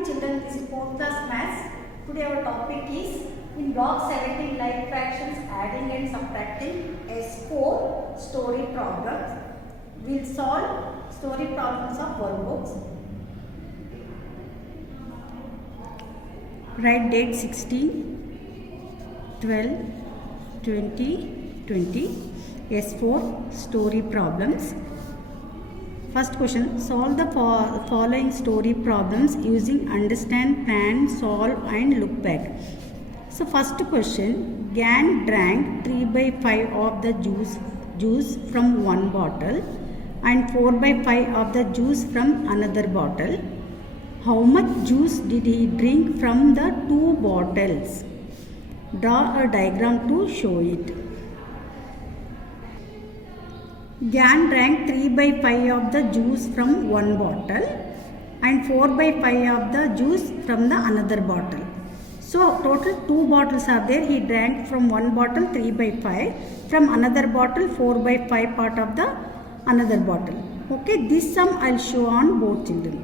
morning children, this is 4th class maths. Today our topic is in block 17 like fractions adding and subtracting S4 story problems. We'll solve story problems of workbooks. Write date 16/12/2020 S4 story problems. First question, solve the following story problems using understand, plan, solve and look back. So first question, Gan drank 3/5 of the juice from one bottle and 4/5 of the juice from another bottle. How much juice did he drink from the two bottles? Draw a diagram to show it. Gan drank 3/5 of the juice from one bottle and 4/5 of the juice from the another bottle. So total 2 bottles are there. He drank from one bottle 3/5, from another bottle 4/5 part of the another bottle. Okay, this sum I'll show on both children.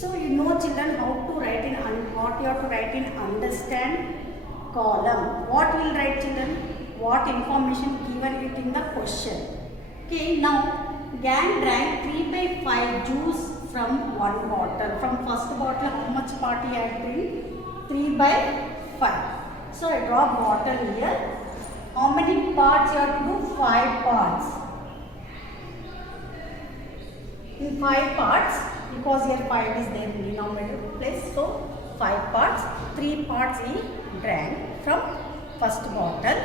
So you know children how to write in what you have to write in understand column. What will write children? What information given it in the question. Okay, now Gan drank 3/5 juice from one bottle. From first bottle, how much part he had drink? 3/5. So I draw bottle here. How many parts you have to do? 5 parts. In 5 parts, because here 5 is there in denominator place, so 5 parts. 3 parts he drank from first bottle.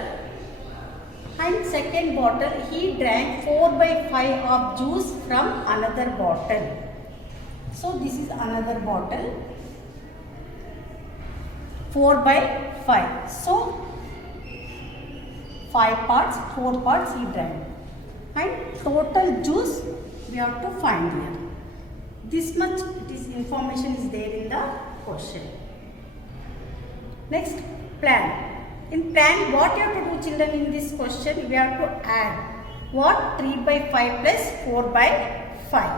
And second bottle he drank 4/5 of juice from another bottle. So this is another bottle, 4/5. So 5 parts, 4 parts he drank. And total juice we have to find here. This much information is there in the question. Next, plan. In plan, what you have to do children in this question? We have to add what? 3/5 plus 4/5.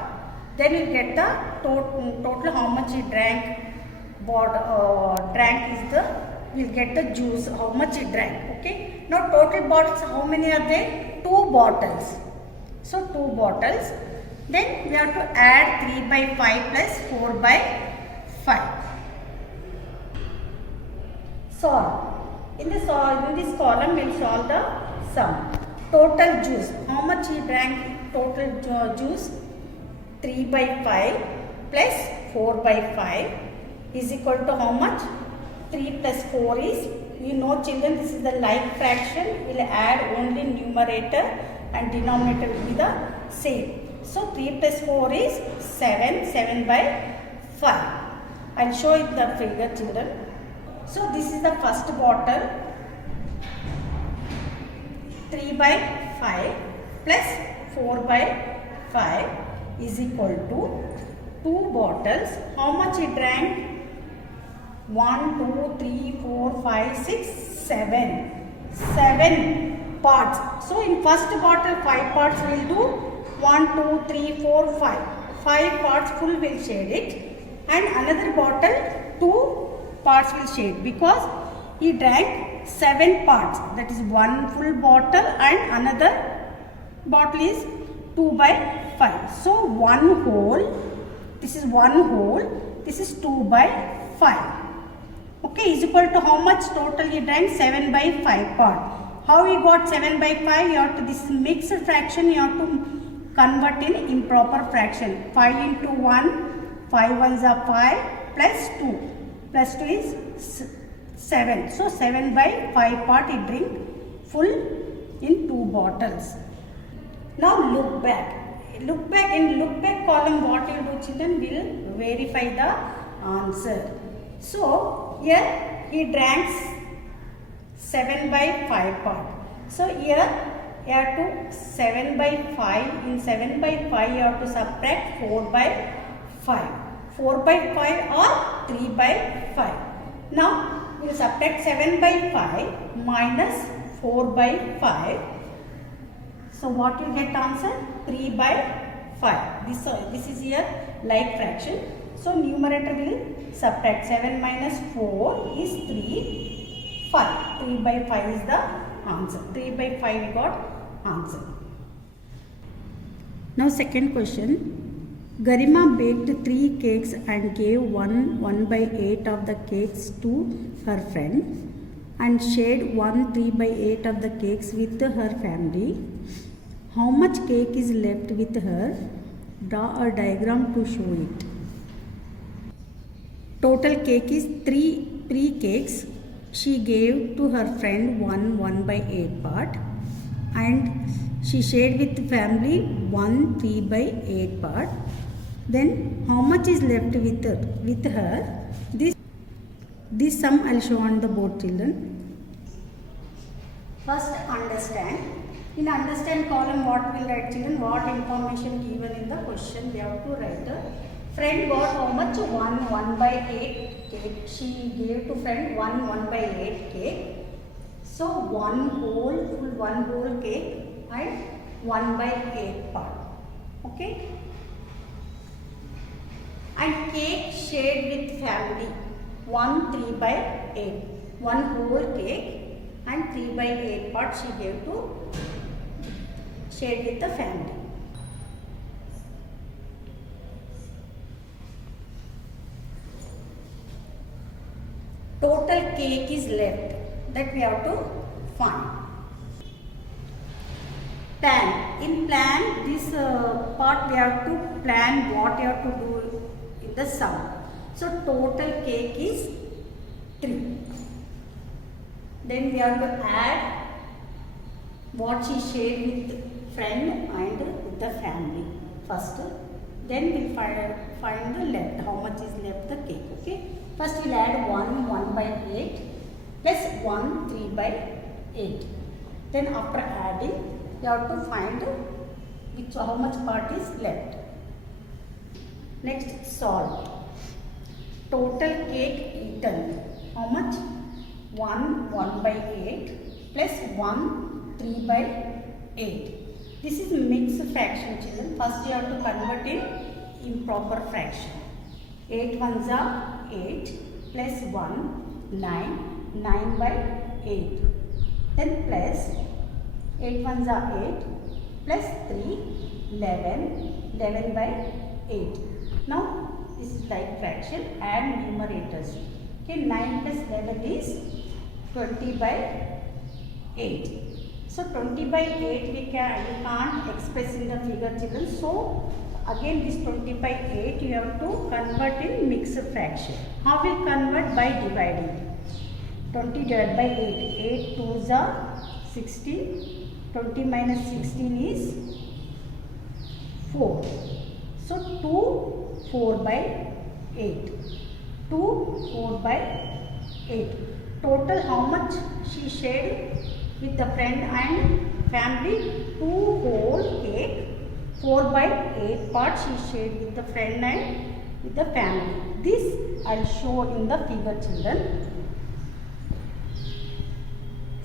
Then you get the total how much he drank. Drank is the, we'll get the juice, how much he drank. Okay. Now total bottles, how many are there? 2 bottles. So 2 bottles. Then we have to add 3/5 plus 4/5. Solve. In this column, we'll solve the sum. Total juice. How much he drank? Total juice 3/5 plus 4/5 is equal to how much? 3 plus 4 is, you know children, this is the like fraction. We'll add only numerator and denominator will be the same. So 3 plus 4 is 7. 7/5. I'll show you the figure children. So this is the first bottle, 3/5 plus 4/5 is equal to 2 bottles. How much he drank? 1, 2, 3, 4, 5, 6, 7. 7 parts. So in first bottle 5 parts we'll do 1, 2, 3, 4, 5. 5 parts full will shade it, and another bottle 2 parts will shade, because he drank 7 parts. That is 1 full bottle and another bottle is 2/5. So 1 whole, this is 1 whole, this is 2/5. Okay, is equal to how much total he drank? 7/5 part. How he got 7/5? You have to, this mixed fraction, you have to convert in improper fraction. 5 into 1, 5 ones are 5 plus 2. Plus 2 is 7. So 7/5 part he drink full in 2 bottles. Now look back. Look back, in look back column what you do children? Will verify the answer. So here he drank 7/5 part. So here you have to 7/5. In 7/5 you have to subtract 4/5. 4/5 or 3/5. Now we will subtract 7/5 minus 4/5. So what you get answer? 3/5. This is here like fraction. So numerator will subtract. 7 minus 4 is 3, 5. 3 by 5 is the answer. 3 by 5 we got answer. Now second question. Garima baked 3 cakes and gave 1 by 8 of the cakes to her friend and shared 3 by 8 of the cakes with her family. How much cake is left with her? Draw a diagram to show it. Total cake is 3 cakes. She gave to her friend 1 by 8 part and she shared with family 3 by 8 part. Then how much is left with her? This sum I will show on the board, children. First understand. In understand column what will write, children? What information given in the question we have to write. Friend got how much? 1 by 8 cake. She gave to friend 1 by 8 cake. So one whole cake and 1 by 8 part. Okay. And cake shared with family 3 by 8. One whole cake and 3 by 8 part she gave to shared with the family. Total cake is left, that we have to find. Plan. In plan, this part we have to plan what you have to do in the sum. So total cake is 3. Then we have to add what she shared with friend and with the family first. Then we'll find the left, how much is left the cake. Okay. First we'll add 1 by 8 plus 3 by 8. Then after adding, you have to find how much part is left. Next, solve. Total cake eaten. How much? 1 by 8 plus 3 by 8. This is mixed fraction, children. First you have to convert in improper fraction. 8 ones are 8 plus 1, 9 by 8. Then plus 8 ones are 8 plus 3, 11 by 8. Now this is like fraction, add numerators. Okay, 9 plus 11 is 20 by 8. So 20 by 8 we can't express in the figure, children. So again this 20 by 8 you have to convert in mixed fraction. How will convert? By dividing. 20 divided by 8. 8 2s are 16. 20 minus 16 is 4. So 2 4 by 8. 2 4 by 8. Total how much she shared with the friend and family? 2 whole cake. 4 by 8 parts she shared with the friend and with the family. This I will show in the figure, children.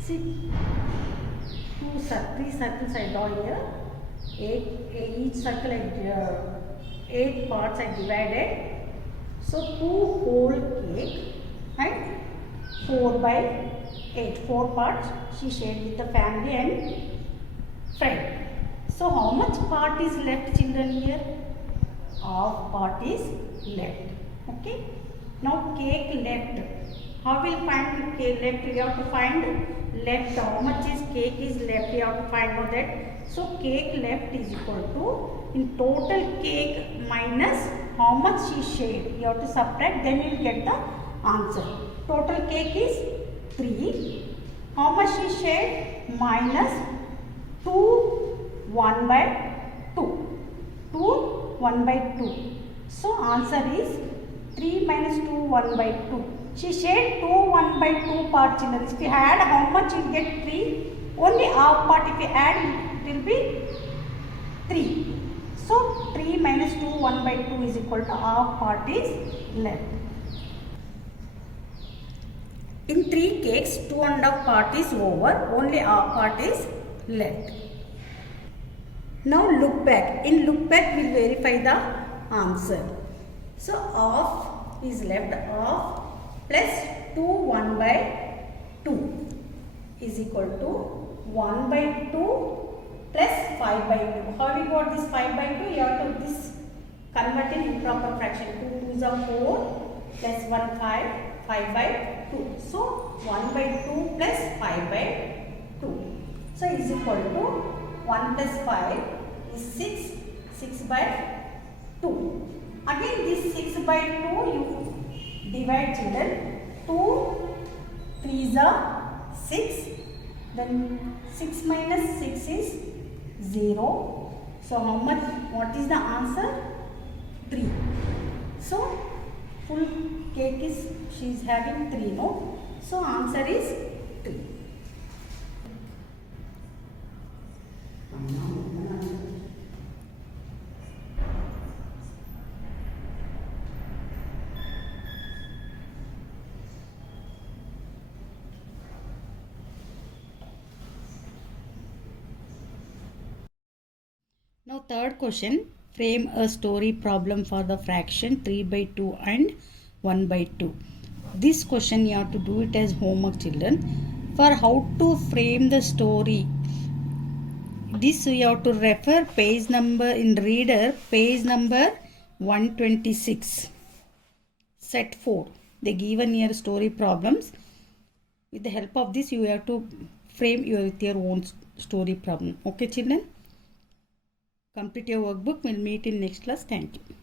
See, 3 circles I draw here. 8 each circle 8 parts I divided. So 2 whole cake and 4 by 8. 4 parts she shared with the family and friend. So how much part is left, children, here? Half part is left. Okay. Now cake left. How will find cake left? We have to find left. How much is cake is left? We have to find out that. So cake left is equal to, in total cake minus how much she shared. You have to subtract, then you will get the answer. Total cake is 3. How much she shared? Minus 2 1 by 2. 2 1 by 2. So answer is 3 minus 2 1 by 2. She shared 2 1 by 2 part, children. If you add, how much you get? 3. Only half part if you add, it will be 3. So 3 minus 2 1 by 2 is equal to half part is left. In 3 cakes, 2 1/2 part is over. Only half part is left. Now look back. In look back, we will verify the answer. So half is left, half plus 2 1 by 2 is equal to 1 by 2 plus 5 by 2. How we got this 5 by 2? You have to this convert in improper fraction. 2 2s are 4 plus 1 5, 5 by 2. So 1 by 2 plus 5 by 2. So is equal to 1 plus 5 is 6, 6 by 2. Again this 6 by 2 you divide, children. 2 3s are 6. Then 6 minus 6 is 0. So how much? What is the answer? 3. So full cake is, she is having 3, no? So answer is 3. Now third question, frame a story problem for the fraction 3 by 2 and 1 by 2. This question you have to do it as homework, children. For how to frame the story, this you have to refer page number in reader, page number 126, set 4. They given here story problems. With the help of this you have to frame with your own story problem. Okay children? Complete your workbook. We'll meet in next class. Thank you.